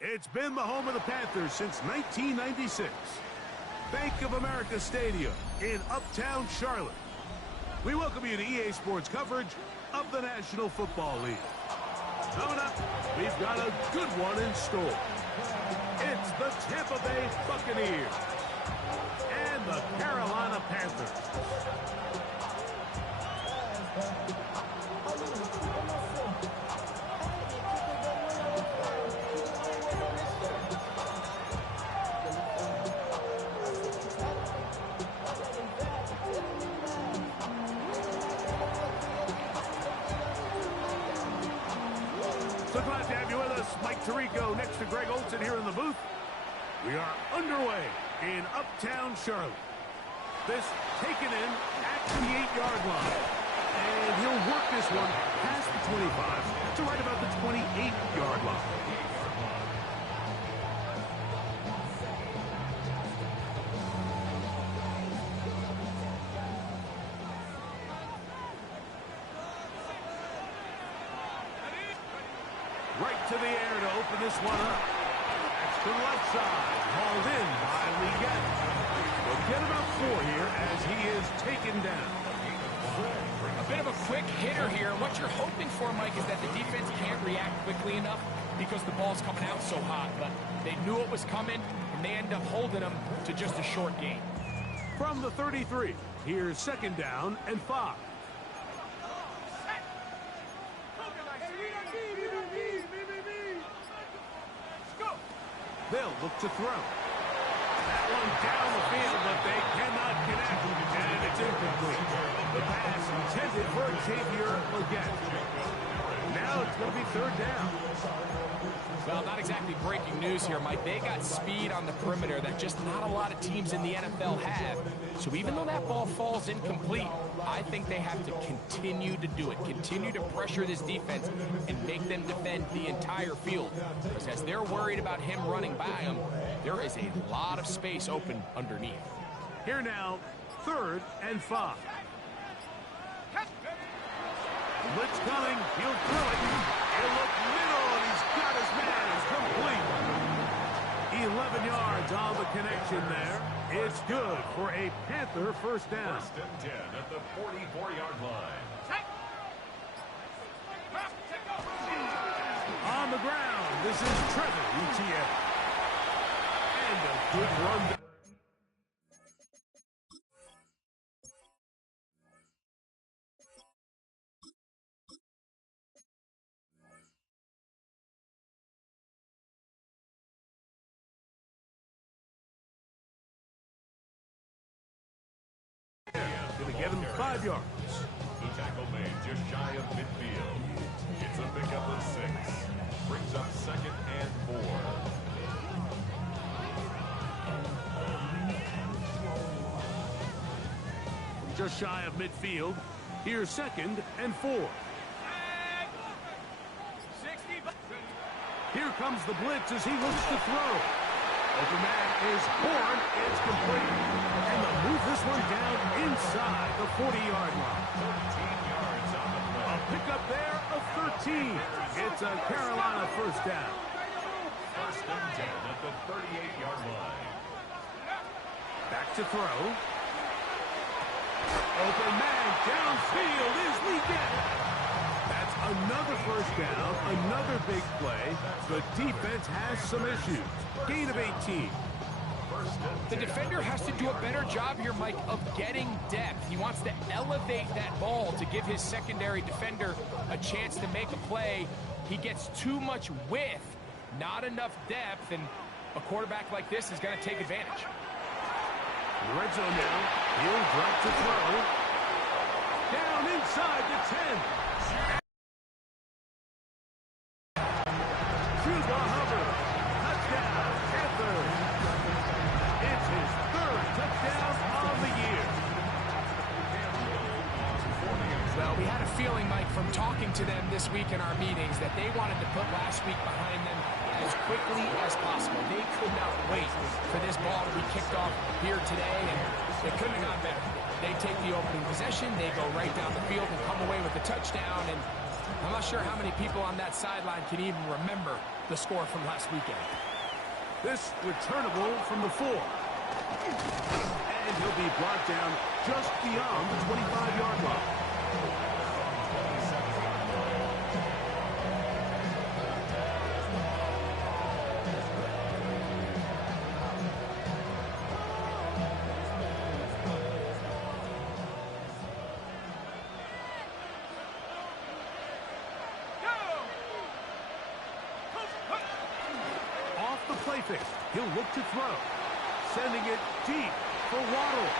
It's been the home of the Panthers since 1996. Bank of America Stadium in Uptown Charlotte. We welcome you to EA Sports coverage of the National Football League. Coming up, we've got a good one in store. It's the Tampa Bay Buccaneers and the Carolina Panthers. So glad to have you with us. Mike Tirico next to Greg Olsen here in the booth. We are underway in Uptown Charlotte. This taken in at the 8-yard line. And he'll work this one past the 25 to right about the 28-yard line. Right to the air to open this one up. That's to the left side. Hauled in by Lee Gatton. We'll get about 4 here as he is taken down. A bit of a quick hitter here. What you're hoping for, Mike, is that the defense can't react quickly enough because the ball's coming out so hot. But they knew it was coming, and they end up holding them to just a short gain. From the 33, here's 2nd down and 5. They'll look to throw. That one down the field, but they cannot connect, and it's incomplete. The pass intended for Xavier Legette. Now it's going to be 3rd down. Well, not exactly breaking news here, Mike. They got speed on the perimeter that just not a lot of teams in the NFL have. So even though that ball falls incomplete, I think they have to continue to do it. Continue to pressure this defense and make them defend the entire field. Because as they're worried about him running by them, there is a lot of space open underneath. Here now, 3rd and 5. Blitz coming. He'll throw it. He'll look middle, and he's got his man. It's complete. 11 yards on the connection there. It's good for a Panther 1st down. 1st and 10 at the 44-yard line. On the ground, this is Trevor Etienne. And a good run. Going to give him 5 yards. The tackle made just shy of midfield. It's a pickup of 6. Brings up 2nd and 4. Just shy of midfield. Here's 2nd and 4. Here comes the blitz as he looks to throw. Open man is Horn. It's complete. And they'll move this one down inside the 40-yard line. 13 yards on the play. A pickup there of 13. It's a Carolina 1st down. 1st and 10 at the 38-yard line. Back to throw. Open man downfield is Lee Gatton. That's another 1st down, another big play. The defense has some issues. Gain of 18. The defender has to do a better job here, Mike, of getting depth. He wants to elevate that ball to give his secondary defender a chance to make a play. He gets too much width, not enough depth, and a quarterback like this is going to take advantage. In the red zone now, he'll drop to throw. Down inside the 10. Touchdown, Panthers. It's his third touchdown on the year. Well, we had a feeling, Mike, from talking to them this week in our meetings that they wanted to put last week behind them as quickly as possible. They could not wait for this ball to be kicked off here today, and it couldn't have gone better. They take the opening possession, they go right down the field and come away with a touchdown, and I'm not sure how many people on that sideline can even remember the score from last weekend. This returnable from the 4. And he'll be brought down just beyond the 25-yard line. He'll look to throw. Sending it deep for Waddle.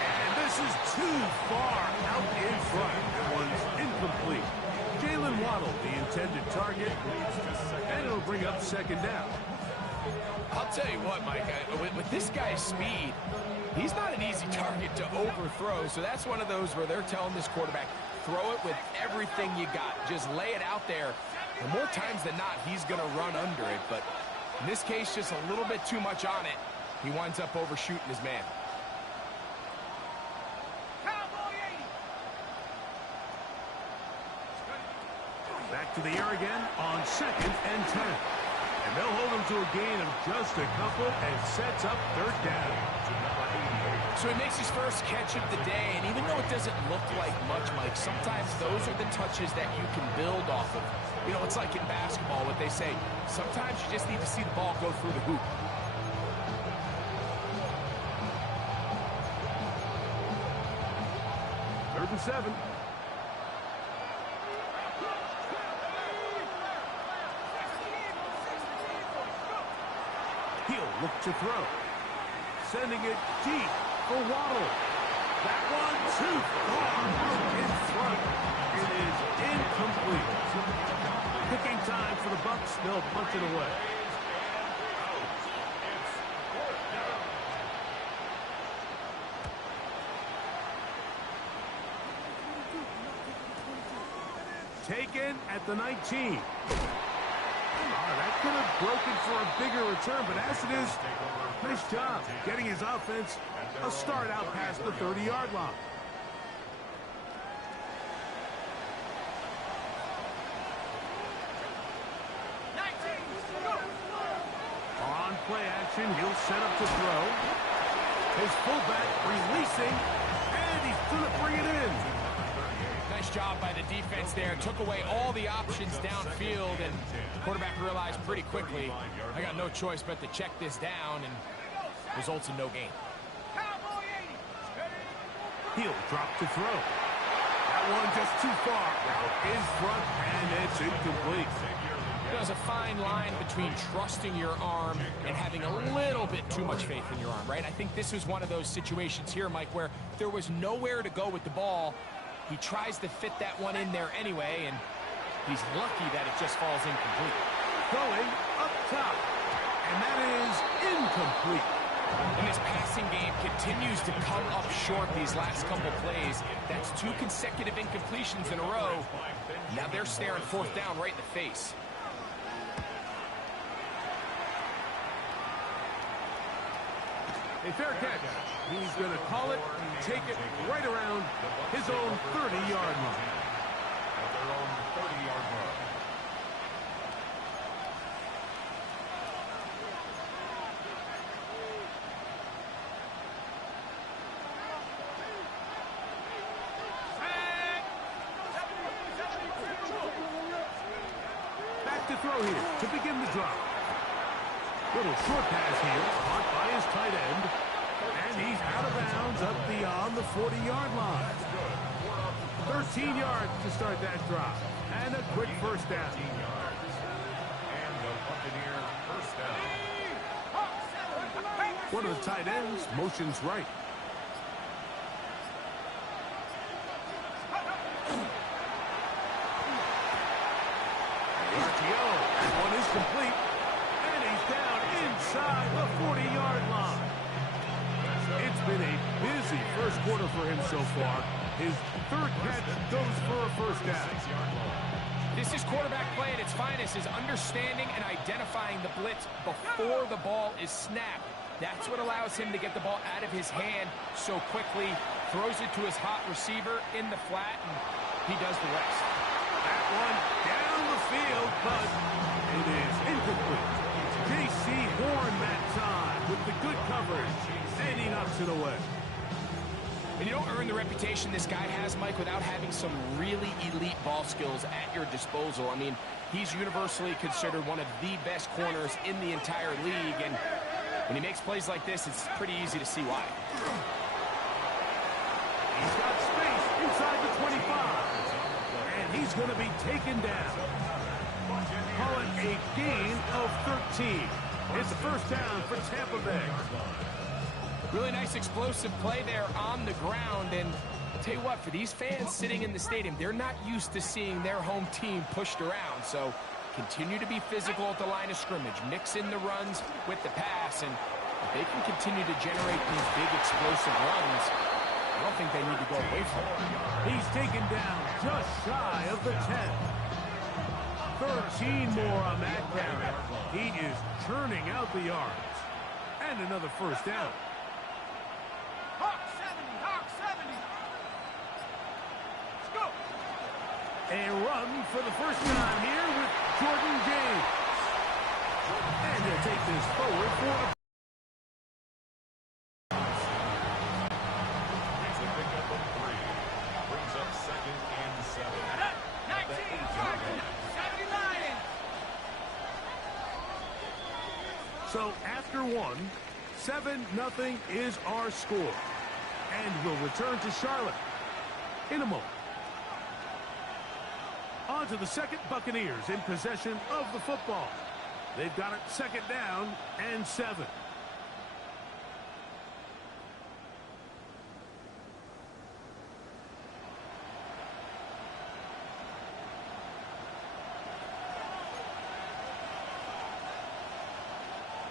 And this is too far out in front. That one's incomplete. Jalen Waddle, the intended target. And it'll bring up second down. I'll tell you what, Mike, with this guy's speed, he's not an easy target to overthrow. So that's one of those where they're telling this quarterback, throw it with everything you got. Just lay it out there. And more times than not, he's going to run under it. But in this case, just a little bit too much on it. He winds up overshooting his man. Back to the air again on 2nd and 10. And they'll hold him to a gain of just a couple and sets up third down. So he makes his first catch of the day, and even though it doesn't look like much, Mike, sometimes those are the touches that you can build off of. You know, it's like in basketball, what they say, sometimes you just need to see the ball go through the hoop. Third and 7. He'll look to throw. Sending it deep for Waddle. That one too far out in front. It is incomplete. Picking time for the Bucs. They'll punt it away. Taken at the 19. That could have broken for a bigger return, but as it is, nice job getting his offense a start out past the 30-yard line. On play action, he'll set up to throw. His fullback releasing, and he's going to bring it in. Nice job by the defense there. Took away all the options downfield, and the quarterback realized pretty quickly, I got no choice but to check this down, and results in no gain. He'll drop to throw. That one just too far. Out in front, and it's incomplete. There's a fine line between trusting your arm and having a little bit too much faith in your arm, right? I think this was one of those situations here, Mike, where there was nowhere to go with the ball. He tries to fit that one in there anyway, and he's lucky that it just falls incomplete. Going up top, and that is incomplete. And this passing game continues to come up short these last couple plays. That's 2 consecutive incompletions in a row. Now they're staring fourth down right in the face. A fair catch. He's going to call it and take it right around his own 30-yard line. At their own 30-yard line. Back to throw here to begin the drive. Little short pass here, caught by his tight end. And he's out of bounds up beyond the 40-yard line. 13 yards to start that drive. And a quick first down. And the Buccaneer first down. One of the tight ends motions right. RTO. That one is complete. And he's down inside the 40-yard line. It's been a busy first quarter for him so far. His third catch goes for a first down. This is quarterback play at its finest, is understanding and identifying the blitz before the ball is snapped. That's what allows him to get the ball out of his hand so quickly, throws it to his hot receiver in the flat, and he does the rest. That one down the field, but it is incomplete. J.C. Horn that time with the good coverage, and he knocks it away. And you don't earn the reputation this guy has, Mike, without having some really elite ball skills at your disposal. I mean, he's universally considered one of the best corners in the entire league, and when he makes plays like this, it's pretty easy to see why. He's got space inside the 25, and he's going to be taken down. Call it a gain of 13. It's a first down for Tampa Bay. Really nice explosive play there on the ground, and I'll tell you what, for these fans sitting in the stadium, they're not used to seeing their home team pushed around, so continue to be physical at the line of scrimmage, mix in the runs with the pass, and if they can continue to generate these big explosive runs, I don't think they need to go away from it. He's taken down just shy of the 10. 13 more on that carry. He is churning out the yards. And another first down. A run for the first time here with Jordan James. And he'll take this forward for a... It's a pickup of 3. Brings up second and 7. 19, 79. So after one, 7-0 is our score. And we'll return to Charlotte in a moment. On to the second, Buccaneers in possession of the football. They've got it second down and 7.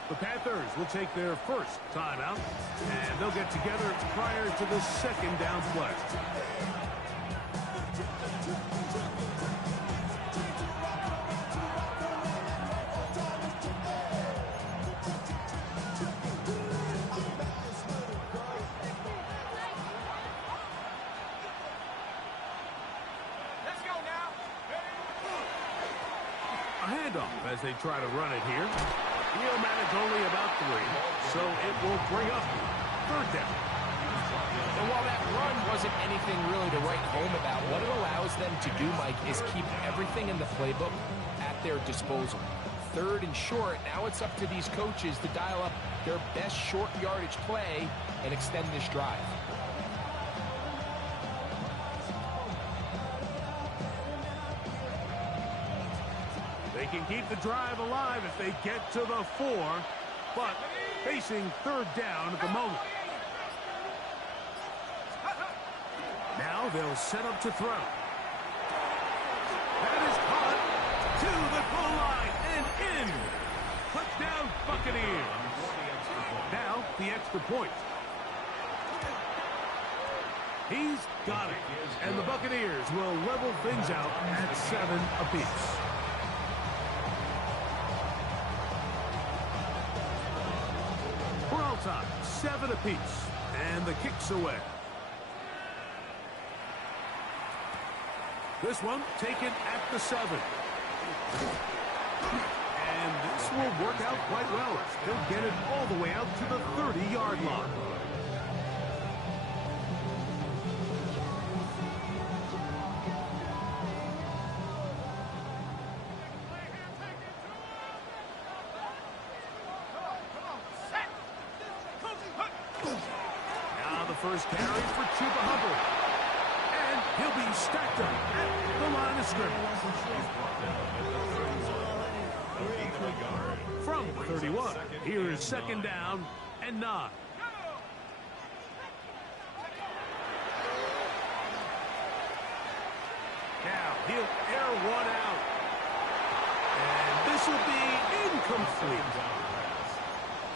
The Panthers will take their first timeout, and they'll get together prior to the second down play. A handoff as they try to run it here. He'll manage only about 3, so it will bring up third down. And while that run wasn't anything really to write home about, what it allows them to do, Mike, is keep everything in the playbook at their disposal. Third and short, now it's up to these coaches to dial up their best short yardage play and extend this drive. They can keep the drive alive if they get to the 4, but facing third down at the moment. Now they'll set up to throw. That is caught to the goal line and in. Touchdown Buccaneers. Now the extra point. He's got it. And the Buccaneers will level things out at 7 apiece. For all time, 7 apiece. And the kick's away. This one taken at the 7. And this will work out quite well. They'll get it all the way out to the 30-yard line. first carry for Chuba Hubbard. And he'll be stacked up at the line of scrimmage. From 31, here is second down and 9. Now he'll air one out. And this will be incomplete.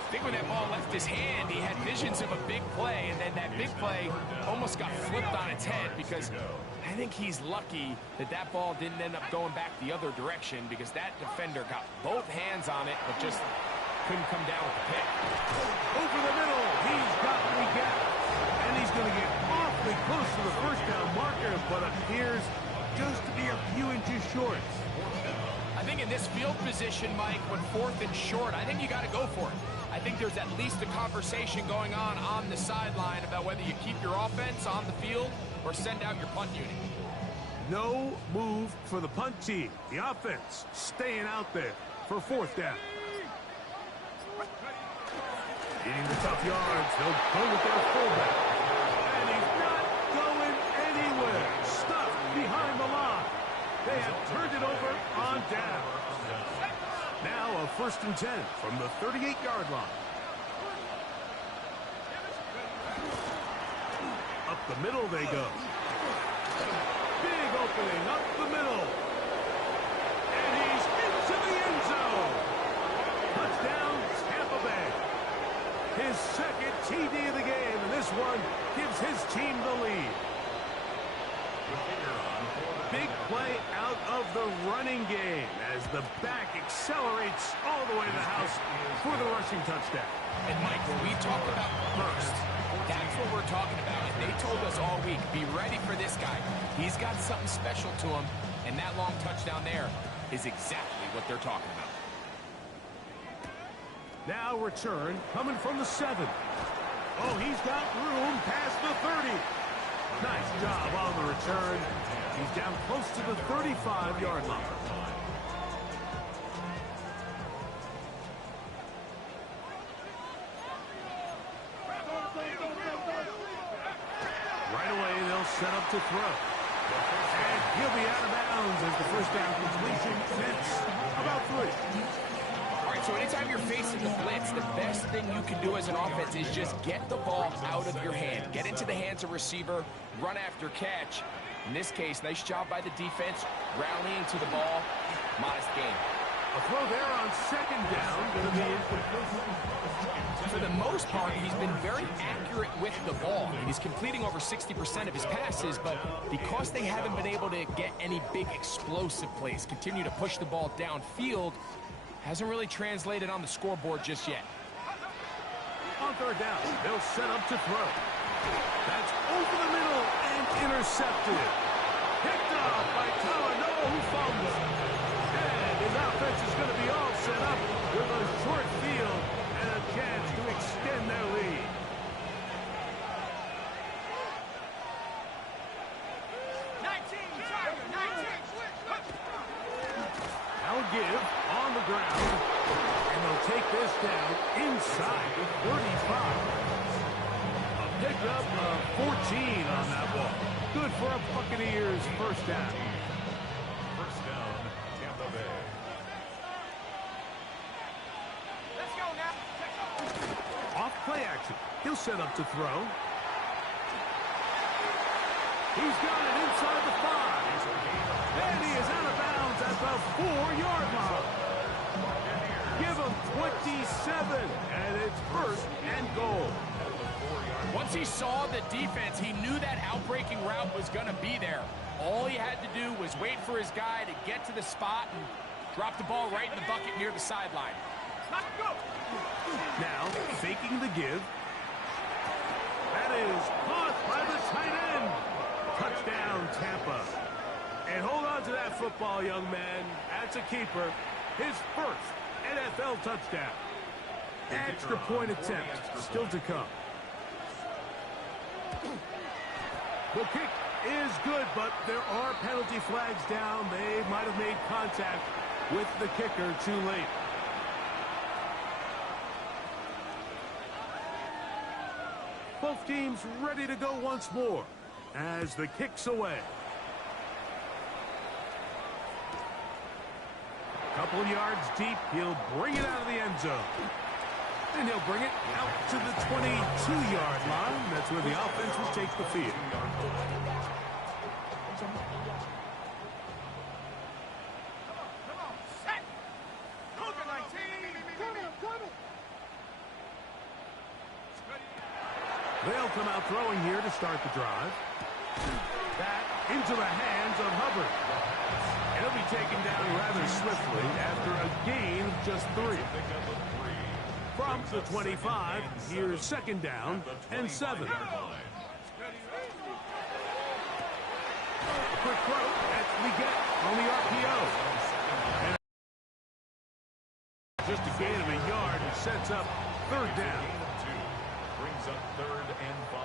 I think when that ball left his hand, he had visions of a big play, and then that big play almost got flipped on its head because I think he's lucky that that ball didn't end up going back the other direction because that defender got both hands on it but just couldn't come down with the pick. Over the middle, he's got the gap. And he's going to get awfully close to the first down marker, but appears just to be a few inches short. I think in this field position, Mike, when 4th and short, I think you got to go for it. I think there's at least a conversation going on the sideline about whether you keep your offense on the field or send out your punt unit. No move for the punt team. The offense staying out there for 4th down. Getting the tough yards, they'll go with their fullback. And he's not going anywhere. Stuffed behind the line. They have turned it over on down. Now a 1st and 10 from the 38-yard line. Up the middle they go. Big opening up the middle. And he's into the end zone. Touchdown, Tampa Bay. His second TD of the game, and this one gives his team the lead. Big play out of the running game as the back accelerates all the way to the house for the rushing touchdown. And, Mike, when we talk about burst, that's what we're talking about. And they told us all week, be ready for this guy. He's got something special to him, and that long touchdown there is exactly what they're talking about. Now return coming from the 7. Oh, he's got room past the 30. Nice job on the return. He's down close to the 35-yard line. Right away, they'll set up to throw. And he'll be out of bounds as the first down completion nets about 3. All right, so anytime you're facing the blitz, the best thing you can do as an offense is just get the ball out of your hand. Get into the hands of receiver, run after catch. In this case, nice job by the defense, rallying to the ball. Modest gain. A throw there on second down. Going to be incomplete. For the most part, he's been very accurate with the ball. He's completing over 60% of his passes, but because they haven't been able to get any big explosive plays, continue to push the ball downfield, hasn't really translated on the scoreboard just yet. On 3rd down, they'll set up to throw. That's over the middle and intercepted. Picked off by Talano, who fumbles. And his offense is going to be all set up with a short field and a chance to extend their lead. Now give on the ground. And they'll take this down inside the 35. Picked up 14 on that ball. Good for a Buccaneers first down. First down, Tampa Bay. Let's go now. Off play action. He'll set up to throw. He's got it inside the 5. And he is out of bounds at the 4-yard line. Give him 27, and it's 1st and goal. Once he saw the defense, he knew that outbreaking route was going to be there. All he had to do was wait for his guy to get to the spot and drop the ball right in the bucket near the sideline. Now, faking the give. That is caught by the tight end. Touchdown, Tampa. And hold on to that football, young man. That's a keeper. His first NFL touchdown. Extra point attempt still to come. The kick is good, but there are penalty flags down. They might have made contact with the kicker too late. Both team's ready to go once more as the kick's away. Couple yards deep, he'll bring it out of the end zone. And he'll bring it out to the 22-yard line. That's where the offense will take the field. They'll come out throwing here to start the drive. That into the hands of Hubbard. He'll be taken down rather swiftly after a gain of just 3. From the 25, here's second down and 7. A quick throw that we get on the RPO. And just a gain of a yard and sets up third down. Brings up 3rd and 5.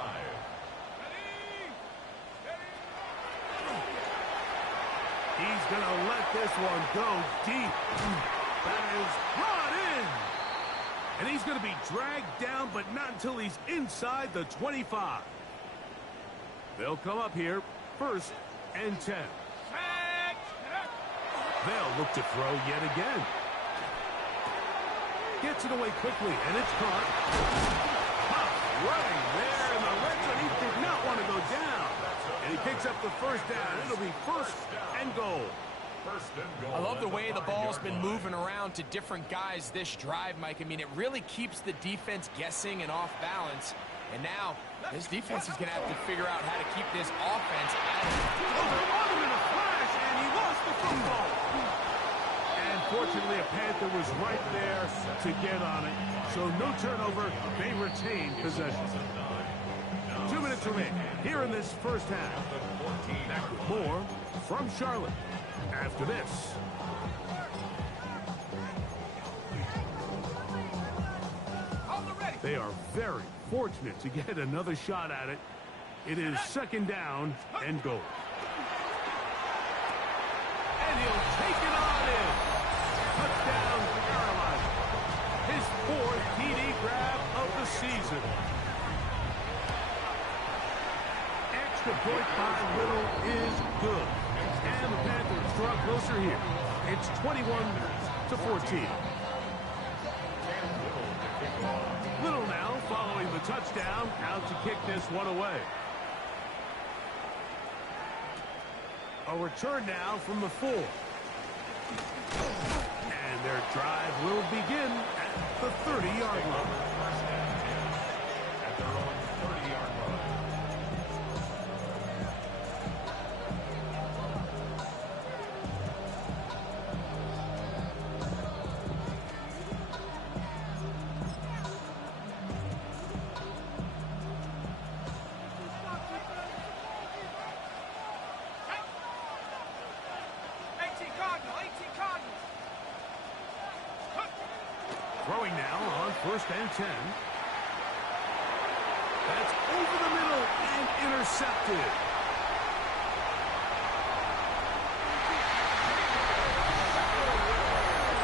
He's going to let this one go deep. That is brought in. And he's going to be dragged down, but not until he's inside the 25. They'll come up here, 1st and 10. They'll look to throw yet again. Gets it away quickly, and it's caught. Running there in the red zone. He did not want to go down. And he picks up the first down. It'll be 1st and goal. I love the way the ball's been moving around to different guys this drive, Mike. I mean, it really keeps the defense guessing and off balance. And now, this defense is going to have to figure out how to keep this offense at it. Overrun in a flash, and he lost the football. And fortunately, a Panther was right there to get on it. So no turnover. They retain possession. 2 minutes remaining here in this first half. Back with more from Charlotte after this. They are very fortunate to get another shot at it. It is second down and goal. And he'll take it on in. Touchdown, Carolina. His 4th TD grab of the season. Extra point by Little is good. And the Panthers draw closer here. It's 21-14. Little now following the touchdown, out to kick this one away. A return now from the 4. And their drive will begin at the 30-yard line. At their own 30-yard line. Throwing now on 1st and 10. That's over the middle and intercepted.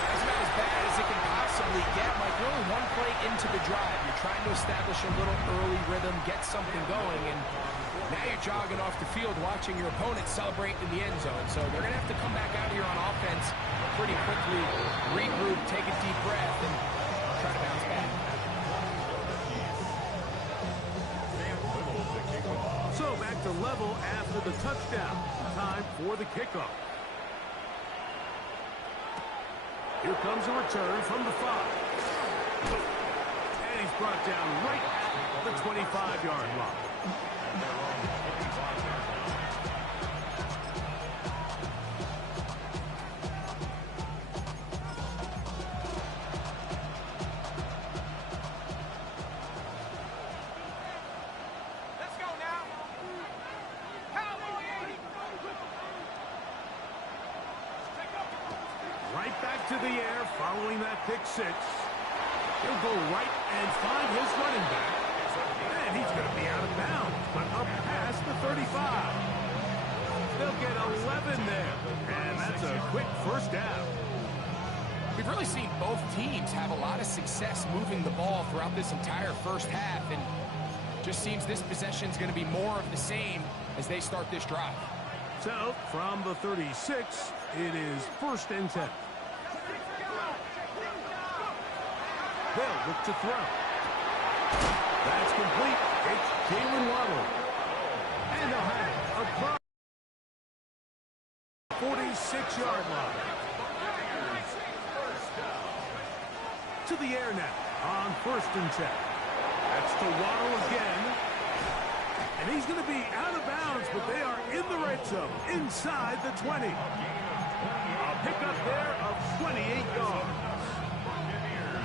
That's about as bad as it can possibly get. Like, we're only one play into the drive. You're trying to establish a little early rhythm, get something going, and now you're jogging off the field watching your opponent celebrate in the end zone. So they're going to have to come back out here on offense pretty quickly, regroup, take a deep breath, and try to bounce back. So back to level after the touchdown. Time for the kickoff. Here comes a return from the 5. And he's brought down right at the 25-yard line. Right back to the air following that pick 6. He'll go right and find his running back. And he's going to be out of bounds, but up past the 35. They'll get 11 there. And that's a quick first down. We've really seen both teams have a lot of success moving the ball throughout this entire first half. And Just seems this possession is going to be more of the same as they start this drive. So, from the 36, it is 1st and 10. They'll look to throw. That's complete. It's Jalen Waddle. And they'll have it across the 46-yard line. To the air now on 1st and 10. That's to Waddle again. And he's going to be out of bounds, but they are in the red zone, inside the 20. A pickup there of 28 yards.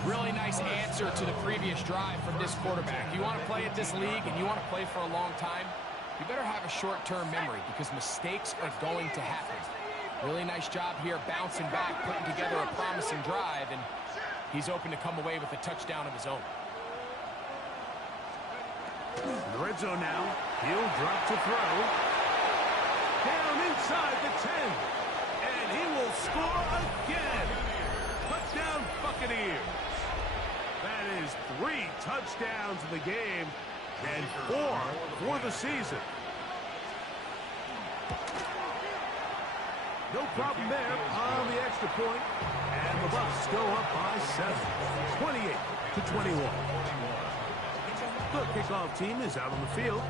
Really nice answer to the previous drive from this quarterback. You want to play at this league and you want to play for a long time, you better have a short-term memory because mistakes are going to happen. Really nice job here bouncing back, putting together a promising drive, and he's open to come away with a touchdown of his own. In the red zone now. He'll drop to throw. Down inside the 10. And he will score again. Touchdown Buccaneers. That is 3 touchdowns in the game and 4 for the season. No problem there on the extra point. And the Bucs go up by 7. 28-21. The kickoff team is out on the field,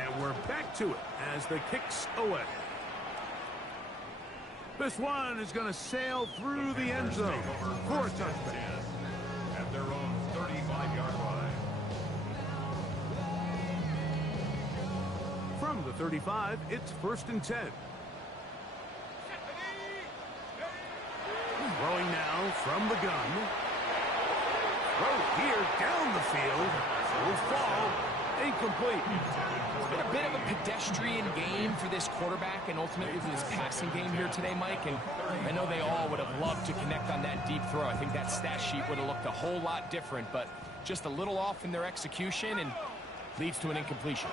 and we're back to it as the kick's away. This one is going to sail through the end zone for a touchdown. At their own 35-yard line. From the 35, it's 1st and 10. Throwing now from the gun. Throw here down the field. Will fall. Incomplete. It's been a bit of a pedestrian game for this quarterback and ultimately for this passing game here today, Mike. And I know they all would have loved to connect on that deep throw. I think that stat sheet would have looked a whole lot different, but just a little off in their execution and leads to an incompletion.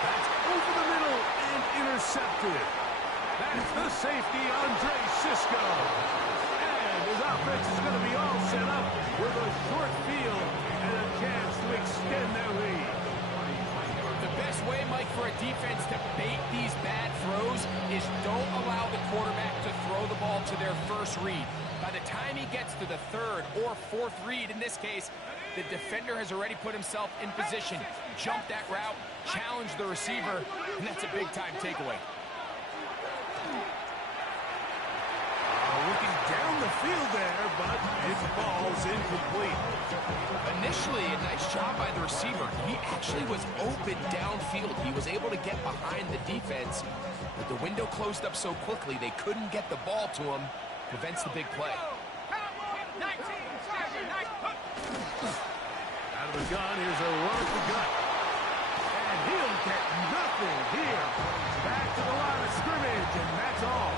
That's over the middle and intercepted. That's the safety, Andre Cisco. And his offense is going to be all set up with a short field and a chance to extend their lead. The best way, Mike, for a defense to bait these bad throws is don't allow the quarterback to throw the ball to their first read. By the time he gets to the 3rd or 4th read, in this case, the defender has already put himself in position, jumped that route, challenged the receiver, and that's a big-time takeaway. Looking down the field there, but his ball's incomplete. Initially, a nice job by the receiver. He actually was open downfield. He was able to get behind the defense, but the window closed up so quickly they couldn't get the ball to him. Prevents the big play. Out of the gun, here's a run at the gut. And he'll get nothing here. Back to the line of scrimmage, and that's all.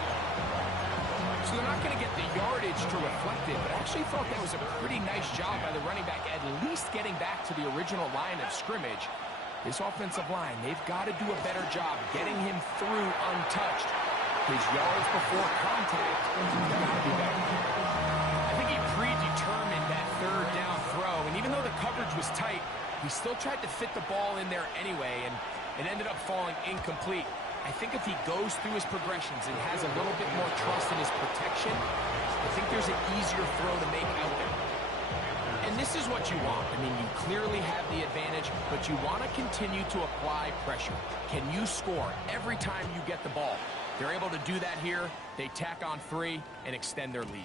So they're not going to get the yardage to reflect it, but I actually thought that was a pretty nice job by the running back, at least getting back to the original line of scrimmage. This offensive line, they've got to do a better job getting him through untouched. His yards before contact, they've got to do better. I think he predetermined that 3rd down throw, and even though the coverage was tight, he still tried to fit the ball in there anyway, and it ended up falling incomplete. I think if he goes through his progressions and has a little bit more trust in his protection, I think there's an easier throw to make out there. And this is what you want. I mean, you clearly have the advantage, but you want to continue to apply pressure. Can you score every time you get the ball? They're able to do that here. They tack on 3 and extend their lead.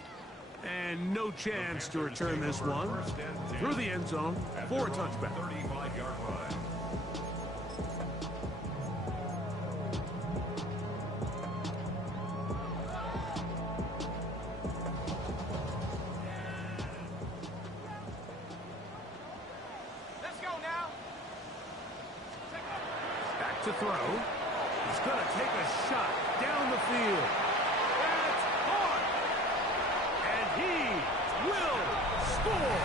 And no chance to return this one through the end zone for a touchback. 35-yard line. To throw. He's going to take a shot down the field. That's caught. And he will score.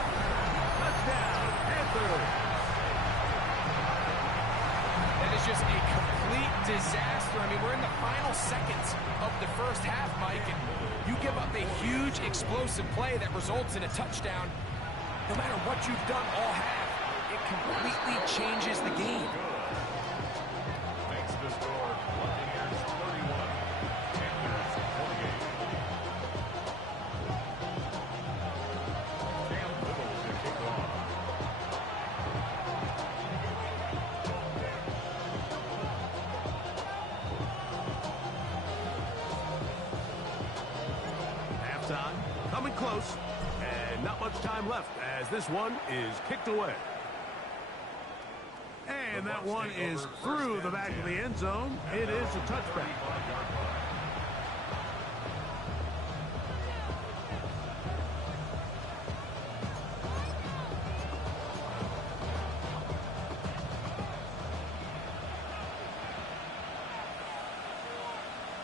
Touchdown, Panthers. That is just a complete disaster. I mean, we're in the final seconds of the first half, Mike, and you give up a huge explosive play that results in a touchdown. No matter what you've done all half, completely changes the game. Makes the score Buccaneers 31, Panthers 28. Cam Little to kick off. Halftime, coming close, and not much time left as this one is kicked away. And that one is through the back of the end zone. It is a touchback.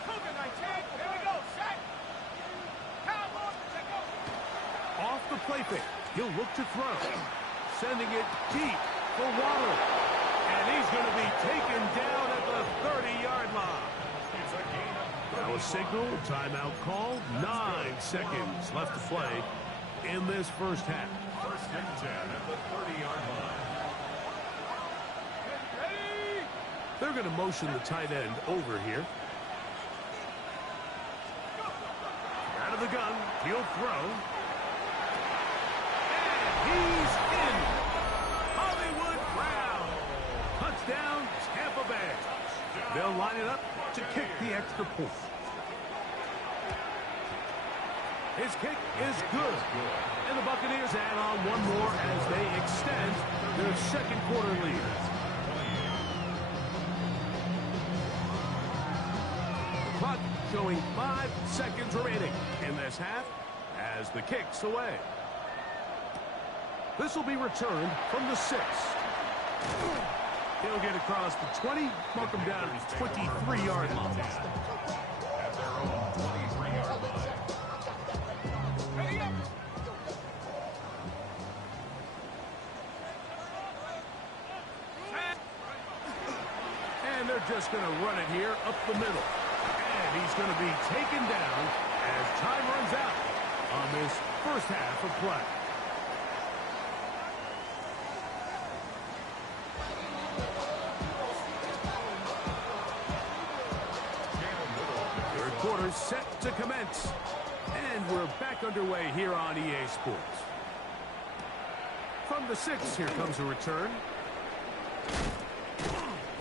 Cougar 19. Here we go. Set. Cowboys. Take over. Off the play fake. He'll look to throw. Sending it deep for Waller. And he's going to be taken down at the 30-yard line. It's a gain of Now a signal, timeout called. 9 seconds left to play in this first half. first and 10 at the 30-yard line. Ready. They're going to motion the tight end over here. Out of the gun, he'll throw. And he's in. Hollywood Brown. Touchdown, Tampa Bay. They'll line it up to kick the extra point. His kick is good. And the Buccaneers add on one more as they extend their second quarter lead. The clock showing 5 seconds remaining in this half as the kick's away. This will be returned from the 6. He'll get across the 20, mark him down at his 23-yard line. At their own 23-yard line. Ready up. Set. And they're just going to run it here up the middle. And he's going to be taken down as time runs out on this first half of play. Third quarter set to commence. And we're back underway here on EA Sports. From the 6, here comes a return.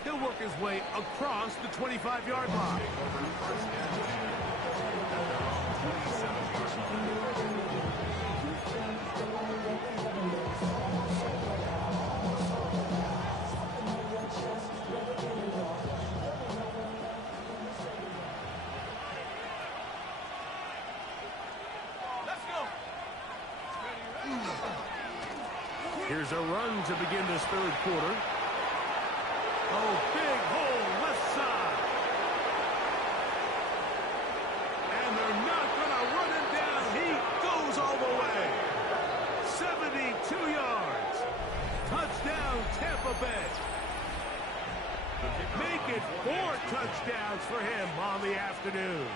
He'll work his way across the 25-yard line. Let's go. Here's a run to begin this third quarter. Oh, big hole left side. And they're not going to run him down. He goes all the way. 72 yards. Touchdown, Tampa Bay. Make it 4 touchdowns for him on the afternoon.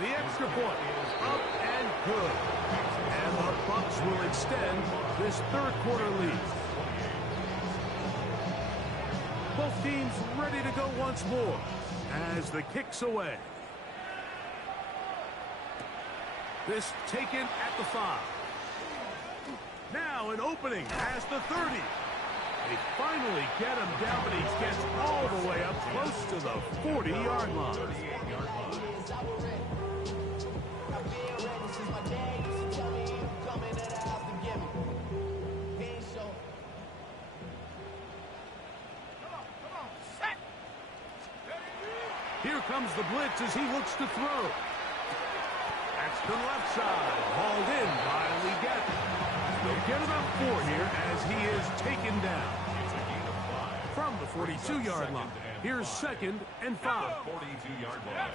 The extra point is up and good. And the Bucs will extend this third quarter lead. Both teams ready to go once more as the kick's away. This taken at the 5. Now an opening past the 30. They finally get him down, but he gets all the way up close to the 40-yard line. 38-yard line. Set. Here comes the blitz as he looks to throw. That's the left side, hauled in by Leggett. They'll get enough 4 here as he is taken down. It's a gain of 5. From the 42-yard line, here's 2nd and 5. 42-yard line.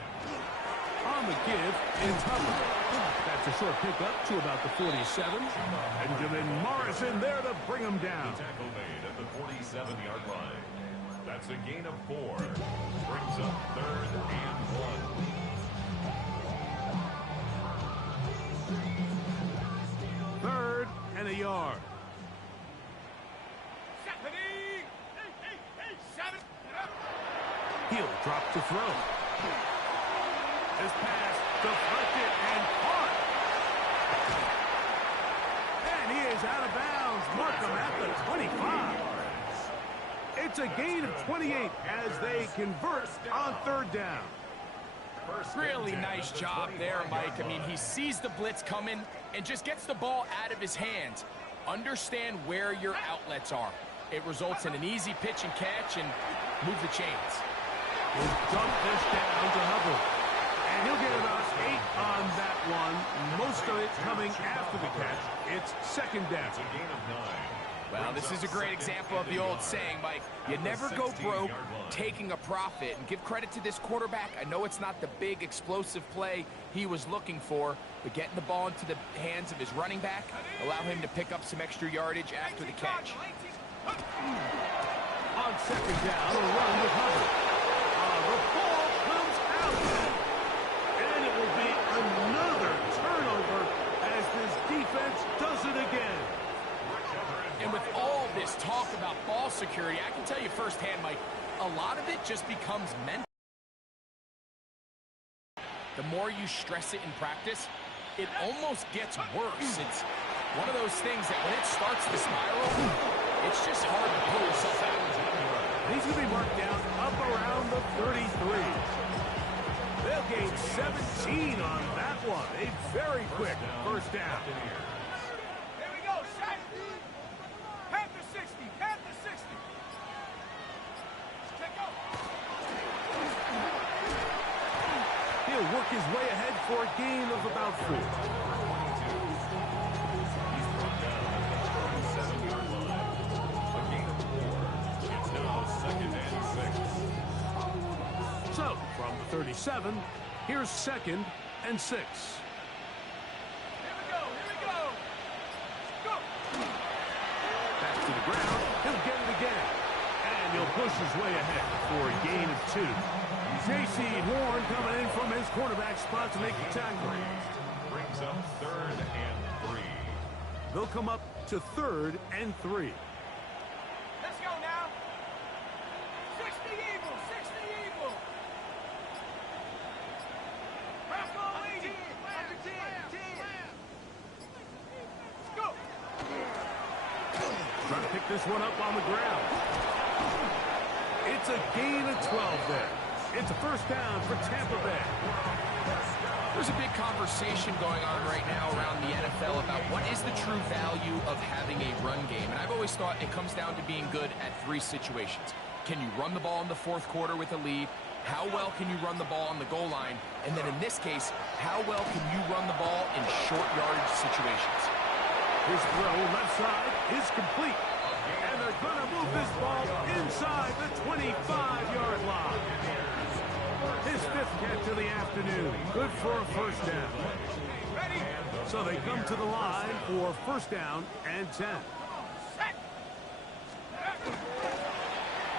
On the give, it's Hubbard. That's a short pickup to about the 47. Benjamin Morrison there to bring him down. The tackle made at the 47-yard line. That's a gain of 4. Brings up 3rd and 1. 3rd and a yard. He'll drop to throw. This pass deflected and caught. And he is out of bounds. Mark him at the 25. It's a gain of 28 as they convert on third down. Really nice job there, Mike. I mean, he sees the blitz coming and just gets the ball out of his hands. Understand where your outlets are. It results in an easy pitch and catch and move the chains. He'll dump this down to Hubbard. And he'll get about 8 on that one. Most of it coming after the catch. It's second down. It's a gain of 9. Well, this is a great example of the old saying, Mike. You never go broke taking a profit. And give credit to this quarterback. I know it's not the big explosive play he was looking for, but getting the ball into the hands of his running back allow him to pick up some extra yardage after the catch. On second down, a run with Hubbard. The ball comes out. And it will be another turnover as this defense does it again. And with all this talk about ball security, I can tell you firsthand, Mike, a lot of it just becomes mental. The more you stress it in practice, it almost gets worse. It's one of those things that when it starts to spiral, it's just hard to pull yourself out. He's going to be marked down up around the 33. They'll gain 17 on that one. A very quick first down. Here we go, shot. Panther 60, Panther 60. Check out. He'll work his way ahead for a gain of about 4. He's brought down at the 37-yard line. A gain of 4. It's now second and 6. So, from the 37, here's second and 6. Here we go, here we go. Go. Back to the ground. He'll get it again. And he'll push his way ahead for a gain of 2. J.C. Horn coming in from his cornerback spot to make the tackle. Brings up third and 3. They'll come up to third and 3. Let's go now. 60 Eagle, 60 Eagle. Bravo 80, under 10, 10. Let's go. Trying to pick this one up on the ground. It's a gain of 12 there. It's a first down for Tampa Bay. There's a big conversation going on right now around the NFL about what is the true value of having a run game. And I've always thought it comes down to being good at 3 situations. Can you run the ball in the fourth quarter with a lead? How well can you run the ball on the goal line? And then in this case, how well can you run the ball in short yardage situations? His throw left side is complete. And they're going to move this ball inside the 25-yard line. His 5th catch of the afternoon. Good for a first down. Ready. So they come to the line for first down and 10. Set.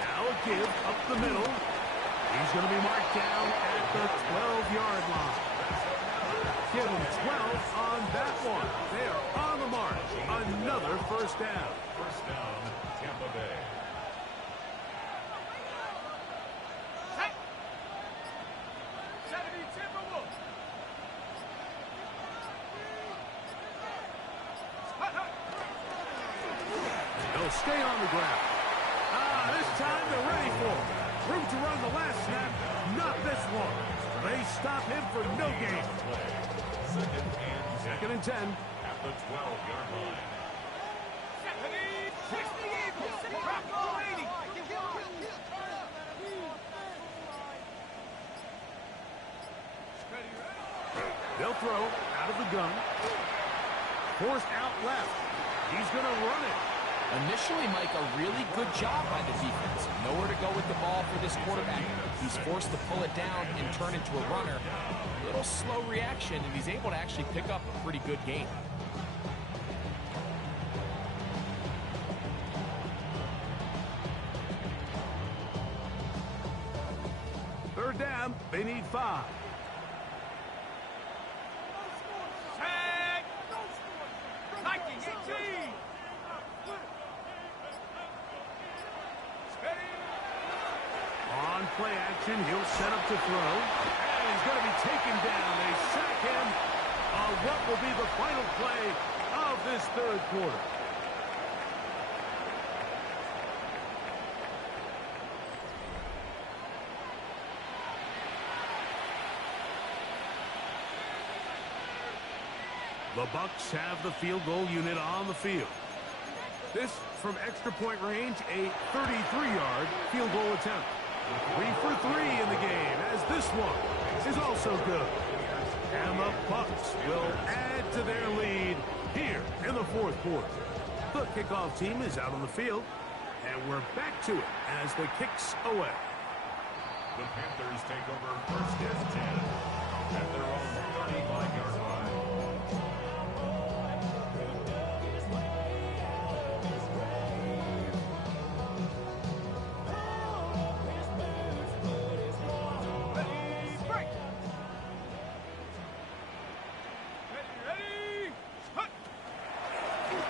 Now a give up the middle. He's going to be marked down at the 12-yard line. Give him 12 on that one. They are on the march. Another first down. First down, Tampa Bay. Set. 70 Timberwolves. They'll stay on the ground. This time they're ready for it. Room to run the last snap, not this one. They stop him for no gain. Second and 10. At the 12-yard line. 60 Eagles. Bravo 80. They'll throw out of the gun. Forced out left. He's going to run it. Initially, Mike, a really good job by the defense. Nowhere to go with the ball for this quarterback. He's forced to pull it down and turn into a runner. A little slow reaction, and he's able to actually pick up a pretty good gain. Third down, they need 5. Set. 19-18. On play action. He'll set up to throw. And he's going to be taken down. They sack him on what will be the final play of this third quarter. The Bucs have the field goal unit on the field. This from extra point range, a 33-yard field goal attempt. 3 for 3 in the game, as this one is also good. And the Bucs will add to their lead here in the fourth quarter. The kickoff team is out on the field, and we're back to it as the kicks away. The Panthers take over first and 10 at their own 35-yard line.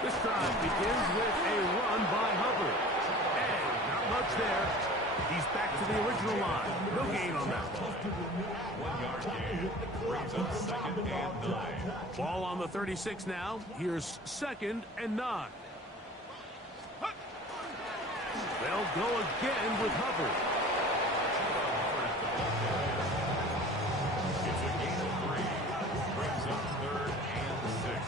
This drive begins with a run by Hubbard. And not much there. He's back to the original line. No gain on that. 1 yard gain. Brings up second and 9. Ball on the 36 now. Here's second and 9. They'll go again with Hubbard. It's a gain of 3. Brings up third and 6.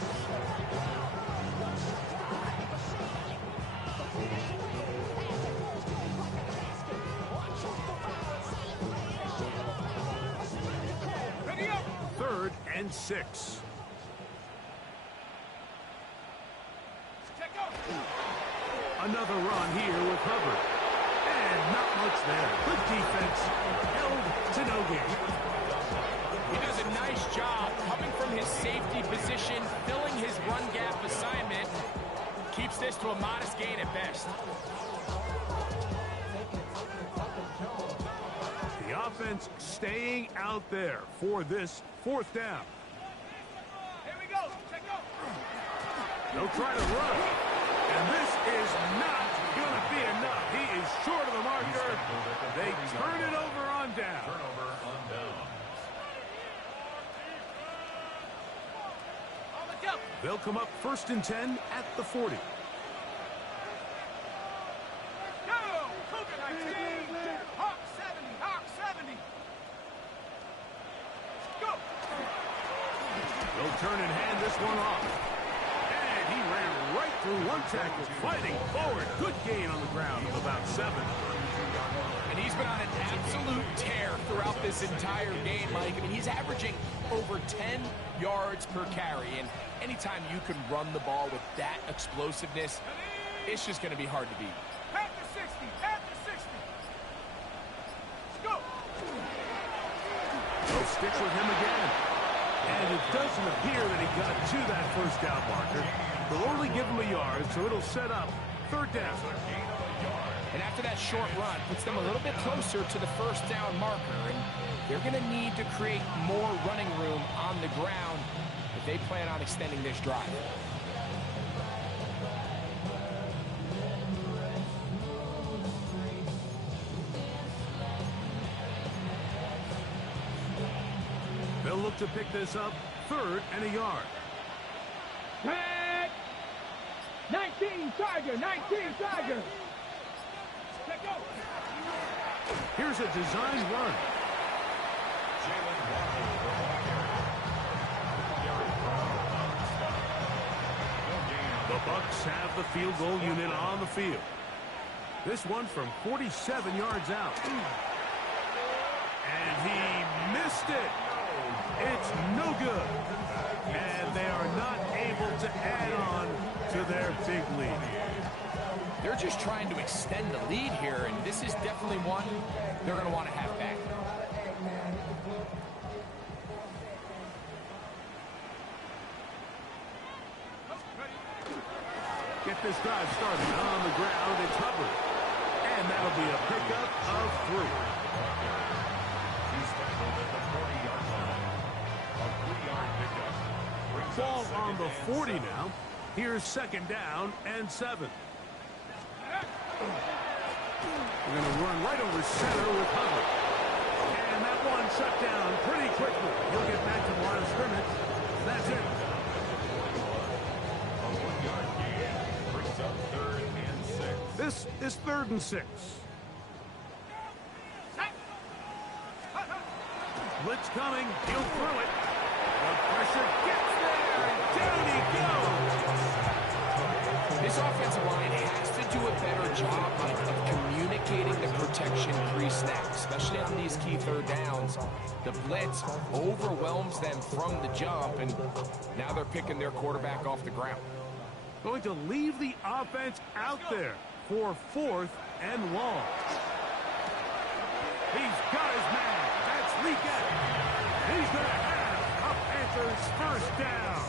Third and 6. Another run here with Hubbard. And not much there. Good defense. Held to no gain. He does a nice job coming from his safety position, filling his run gap assignment. Keeps this to a modest gain at best. The offense staying out there for this fourth down. Here we go. Check go. They'll try to run. And this is not going to be enough. He is short of the marker. They turn it over on down. Turnover on down. On the jump. They'll come up first and 10 at the 40. Go. Cougar 19. Hawk 70. Hawk 70. Go. They'll turn and hand this one off. And he ran right through one tackle, fighting forward. Good gain on the ground of about 7. And he's been on an absolute tear throughout this entire game, Mike. I mean, he's averaging over 10 yards per carry. And anytime you can run the ball with that explosiveness, it's just going to be hard to beat. Panther 60. Panther 60. Go. They'll stick with him again. And it doesn't appear that he got to that first down marker. They'll only give him a yard, so it'll set up third down. And after that short run, puts them a little bit closer to the first down marker. And they're going to need to create more running room on the ground if they plan on extending this drive. They'll look to pick this up third and a yard. Tag. 19 Tiger. 19 Tiger. Check go. Here's a designed run. The Bucs have the field goal unit on the field. This one from 47 yards out. And he missed it. It's no good. And they are not able to add on to their big lead. They're just trying to extend the lead here, and this is definitely one they're going to want to have back. Get this drive started on the ground. It's Hubbard. And that'll be a pickup of 3. He's tackled at the 40-yard line. A 3-yard pickup. Brings up Ball on second the and 40 7. now. Here's second down and 7. We're going to run right over center with Hubbard. This is 3rd and 6. Blitz coming. He'll throw it. The pressure gets there, and down he goes. This offensive line has to do a better job of communicating the protection pre-snap, especially on these key 3rd downs. The blitz overwhelms them from the jump, and now they're picking their quarterback off the ground. Going to leave the offense out there for 4th and long. He's got his man. That's Leggett. He's going to have a Panthers first down.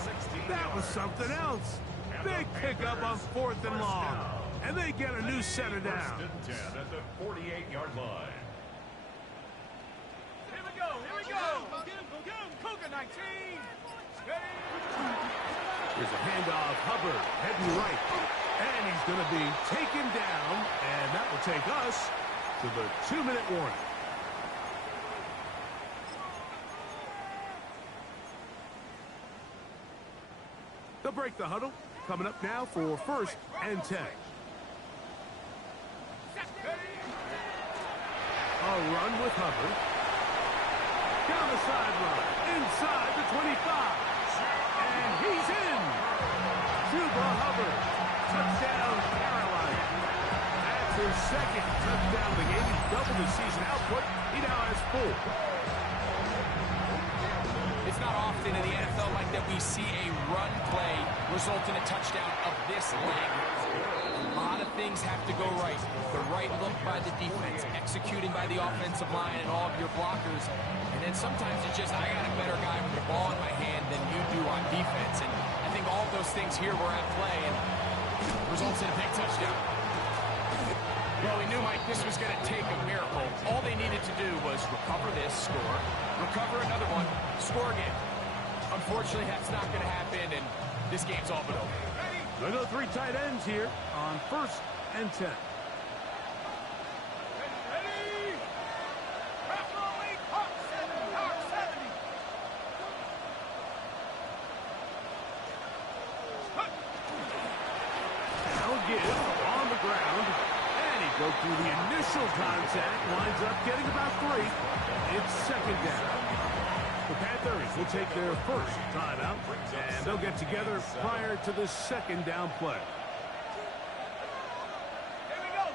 That was something else. Big pickup on 4th and long. And they get a new center down. 1st and 10 at the 48-yard line. Here we go. Here we go. Cougar 19. Here's a handoff. Hubbard heading right. And he's going to be taken down. And that will take us to the 2-minute warning. They'll break the huddle. Coming up now for 1st and 10. A run with Hubbard. Down the sideline. Inside the 25. And he's in. Juba Hubbard. Touchdown, Carolina. That's his 2nd touchdown of the game. He's doubled his season output. He now has 4. It's not often in the NFL like that we see a run play result in a touchdown of this length. A lot of things have to go right. The right look by the defense, executing by the offensive line and all of your blockers. And then sometimes it's just, I got a better guy with the ball in my hand than you do on defense. And I think all of those things here were at play and results in a big touchdown. Well, we knew, Mike, this was going to take a miracle. All they needed to do was recover this, score, recover another one, score again. Unfortunately, that's not going to happen, and this game's all but over. They'll go 3 tight ends here on 1st and 10. Ready. Referee, Hawk 70. Now give on the ground. And he broke through the initial contact. Winds up getting about 3. It's 2nd down. The Panthers will take their 1st timeout, and they'll get together prior to the 2nd down play. Here we go.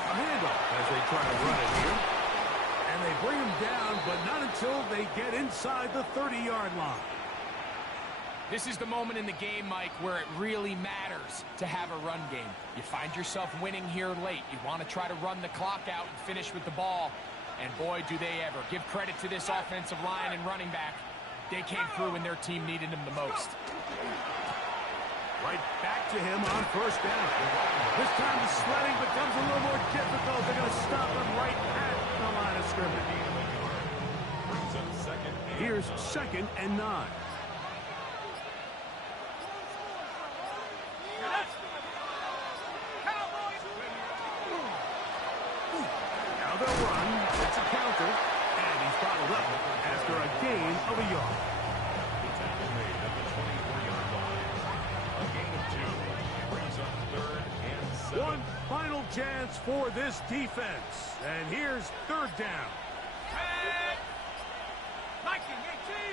A handoff as they try to run it here. And they bring him down, but not until they get inside the 30-yard line. This is the moment in the game, Mike, where it really matters to have a run game. You find yourself winning here late. You want to try to run the clock out and finish with the ball. And boy, do they ever. Give credit to this offensive line and running back. They came through when their team needed them the most. Right back to him on 1st down. This time the sledding becomes a little more difficult. They're going to stop him right at the line of scrimmage. Here's 2nd and 9. Now they'll run. It's a counter. And he's bottled up after a gain of a yard. One final chance for this defense. And here's 3rd down. Viking 18.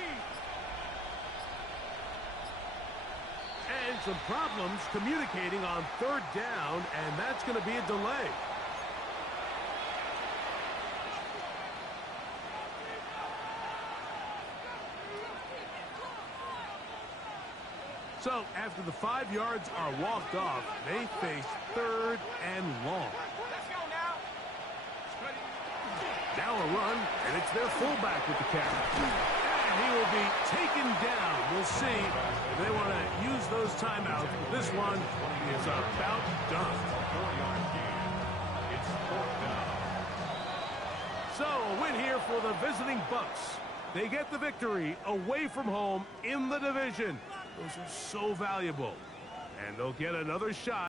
And some problems communicating on 3rd down, and that's going to be a delay. So, after the 5 yards are walked off, they face 3rd and long. Let's go now. Now a run, and it's their fullback with the carry. And he will be taken down. We'll see if they want to use those timeouts. But this one is about done. So, a win here for the visiting Bucs. They get the victory away from home in the division. Those are so valuable. And they'll get another shot.